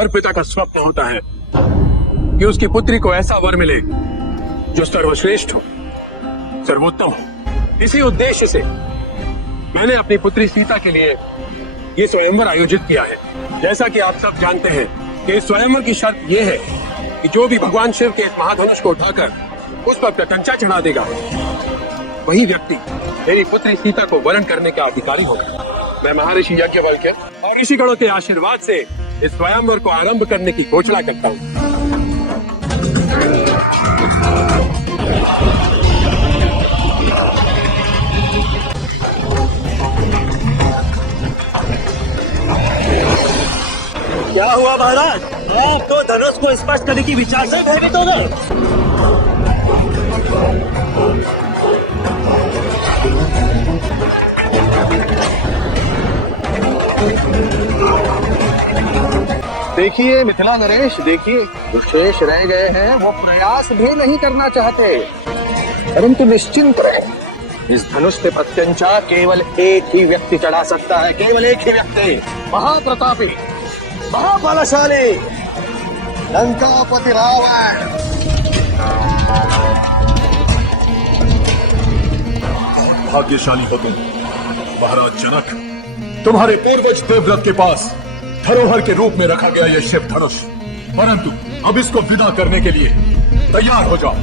हर पिता का स्वप्न होता है कि उसकी पुत्री को ऐसा वर मिले जो सर्वश्रेष्ठ हो, सर्वोत्तम हो। इसी उद्देश्य से मैंने अपनी पुत्री सीता के लिए ये स्वयंवर आयोजित किया है। जैसा कि आप सब जानते हैं कि इस स्वयंवर की शर्त यह है कि जो भी भगवान शिव के इस महाधनुष को उठाकर उस पर प्रत्यंचा चढ़ा देगा, वही व्यक्ति मेरी पुत्री सीता को वरण करने का अधिकारी होगा। मैं महर्षि याज्ञवल्क्य और ऋषिगणों के आशीर्वाद से इस स्वयंवर को आरंभ करने की घोषणा करता हूँ। क्या हुआ महाराज? आप तो धनुष को स्पर्श करने की विचार से भयभीत हो गए। देखिए मिथिला नरेश, देखिए जो शेष रह गए हैं वो प्रयास भी नहीं करना चाहते, परंतु निश्चिंत रहे, इस धनुष पे प्रत्यंचा केवल एक ही व्यक्ति चढ़ा सकता है, केवल एक ही व्यक्ति, महाप्रतापी, महाबलशाली लंकापति रावण। भाग्यशाली हो तुम महाराज जनक। तुम्हारे पूर्वज देवव्रत के पास धरोहर के रूप में रखा गया यह शिव धनुष, परंतु अब इसको विदा करने के लिए तैयार हो जाओ,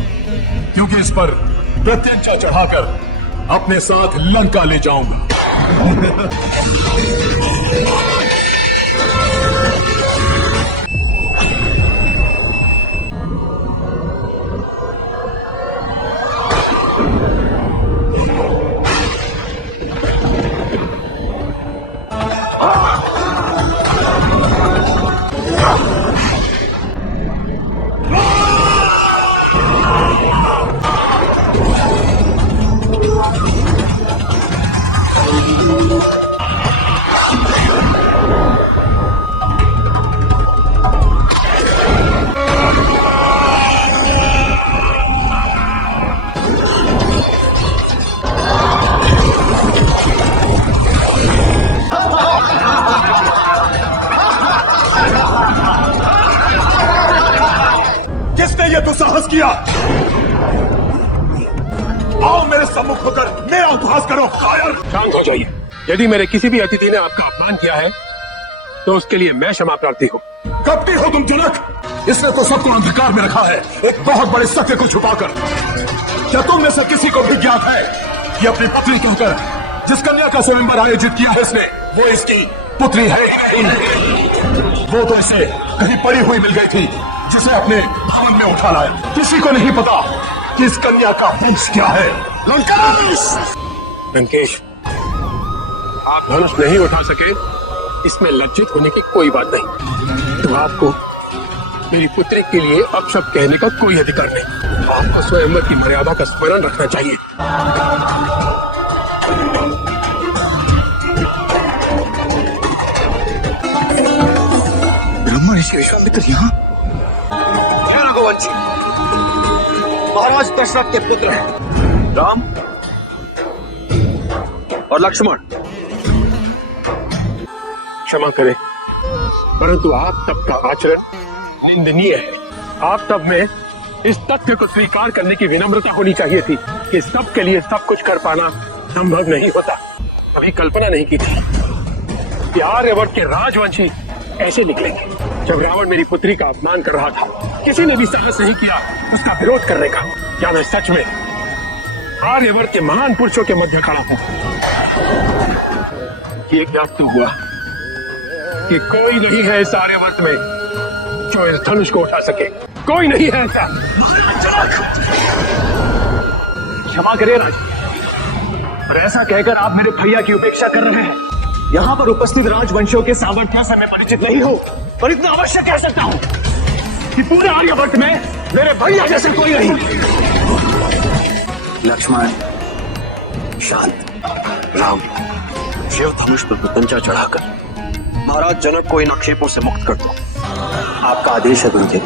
क्योंकि इस पर प्रत्यंचा चढ़ाकर अपने साथ लंका ले जाऊंगा। ये तो साहस किया। आओ मेरे सम्मुख होकर मेरा उपहास करो। कायर, शांत हो जाइए। यदि मेरे किसी भी अतिथि ने आपका अपमान किया है तो उसके लिए मैं क्षमा प्रार्थी हूँ। कपटी हो तुम जनक। इसने तो सबको अंधकार में रखा है, एक बहुत बड़े सत्य को छुपाकर। क्या तुम में से किसी को भी ज्ञात है कि अपनी पुत्री कहकर जिस कन्या का स्वयंवर आयोजित किया है इसने, वो इसकी पुत्री है ही नहीं। वो तो इसे कहीं पड़ी हुई मिल गई थी, जिसे अपने भवन में उठा लाया। किसी को नहीं पता कि इस कन्या का वंश क्या है। लंकेश, आप धनुष नहीं उठा सके, इसमें लज्जित होने की कोई बात नहीं। तो आपको मेरी पुत्री के लिए अपशब्द कहने का कोई अधिकार नहीं। आपको स्वयंवर की मर्यादा का स्मरण रखना चाहिए। ब्रह्मा ऋषि विश्वामित्र यहाँ? रघुवंशी महाराज दशरथ के पुत्र हैं, राम और लक्ष्मण। क्षमा करें, परंतु आप तब का आचरण निंदनीय है। आप तब में इस तथ्य को स्वीकार करने की विनम्रता होनी चाहिए थी कि सबके लिए सब कुछ कर पाना संभव नहीं होता। कभी कल्पना नहीं की थी कि आर्यवर्त के राजवंशी ऐसे निकलेंगे। जब रावण मेरी पुत्री का अपमान कर रहा था, किसी ने भी साहस नहीं किया उसका विरोध करने का। क्या मैं सच में आर्यवर्त के महान पुरुषों के मध्य खड़ा हूं? ये ज्ञात तो हुआ कि कोई नहीं है इस आर्यवर्त में जो इस धनुष को उठा सके। कोई नहीं है ऐसा। क्षमा करिए राज, पर ऐसा कहकर आप मेरे भैया की उपेक्षा कर रहे हैं। यहाँ पर उपस्थित राजवंशियों के सामर्थ्य से मैं परिचित नहीं हूँ, पर इतना अवश्य कह सकता हूँ कि पूरे आर्यवर्त में मेरे भैया जैसे कोई नहीं। लक्ष्मण, शांत, राम, शिव धनुष पर प्रत्यंचा चढ़ाकर महाराज जनक को इन आक्षेपों से मुक्त कर दो। आपका आदेश है गुरुदेव।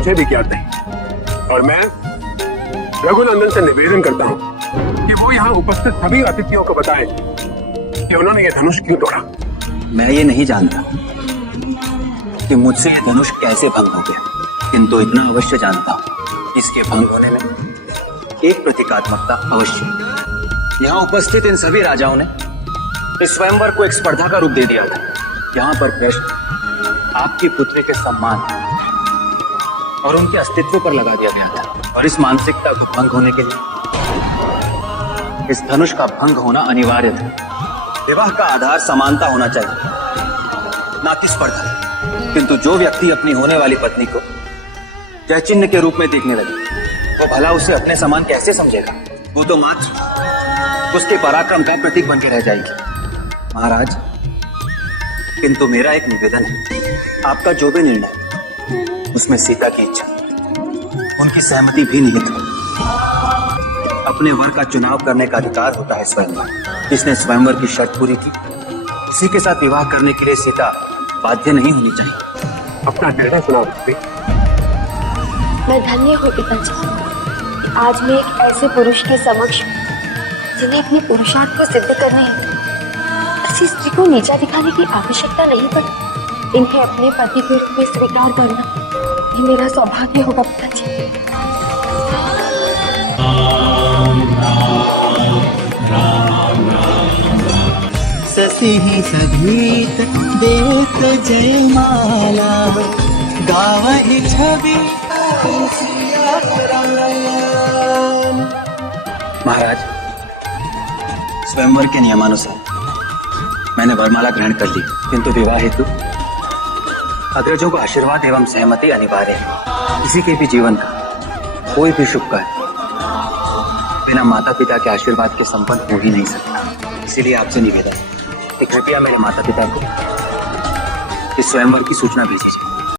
मुझे भी ज्ञात नहीं। और मैं रघुनंदन से निवेदन करता हूँ कि वो यहाँ उपस्थित सभी अतिथियों को बताएं कि उन्होंने ये धनुष क्यों तोड़ा। मैं ये नहीं जानता कि मुझसे ये धनुष कैसे भंग हो गया, किंतु इतना अवश्य जानता हूँ इसके भंग होने में एक प्रतीकात्मकता अवश्य है। यहाँ उपस्थित इन सभी राजाओं ने इस स्वयंवर को एक स्पर्धा का रूप दे दिया था। यहाँ पर प्रश्न आपकी पुत्री के सम्मान और उनके अस्तित्व पर लगा दिया गया था, और इस मानसिकता का भंग होने के लिए इस धनुष का भंग होना अनिवार्य था। विवाह का आधार समानता होना चाहिए, ना कि स्पर्धा। किंतु जो व्यक्ति अपनी होने वाली पत्नी को जय चिन्ह के रूप में देखने लगे, वो भला उसे अपने समान कैसे समझेगा? वो तो मात्र उसके पराक्रम का प्रतीक बन के रह जाएगी। महाराज, किंतु मेरा एक निवेदन है, आपका जो भी निर्णय उसमें सीता की इच्छा, उनकी सहमति भी निहित है। अपने वर का चुनाव करने का अधिकार होता है स्वयंवर। जिसने स्वयंवर की शर्त पूरी की, उसी के साथ विवाह करने के लिए सीता बाध्य नहीं होनी चाहिए। अपना निर्णय सुनाओ पुत्री। मैं धन्य हूँ पिताजी। आज मैं एक ऐसे पुरुष के समक्ष हूँ जिन्हें अपने पुरुषार्थ को सिद्ध करने हैं। किसी स्त्री को नीचा दिखाने की आवश्यकता नहीं पड़ती। इन्हें अपने पति के रूप में स्वीकार करना ये मेरा सौभाग्य होगा पिताजी। ससी ही सभीत देत जयमाला गावहि छवि महाराज, स्वयंवर के नियमानुसार मैंने वरमाला ग्रहण कर ली, किंतु विवाह हेतु अग्रजों का आशीर्वाद एवं सहमति अनिवार्य है। किसी के भी जीवन का कोई भी शुभ कार्य बिना माता पिता के आशीर्वाद के संपन्न हो ही नहीं सकता। इसीलिए आपसे निवेदन है कि कृपया मेरे माता पिता को इस स्वयंवर की सूचना भेजिए।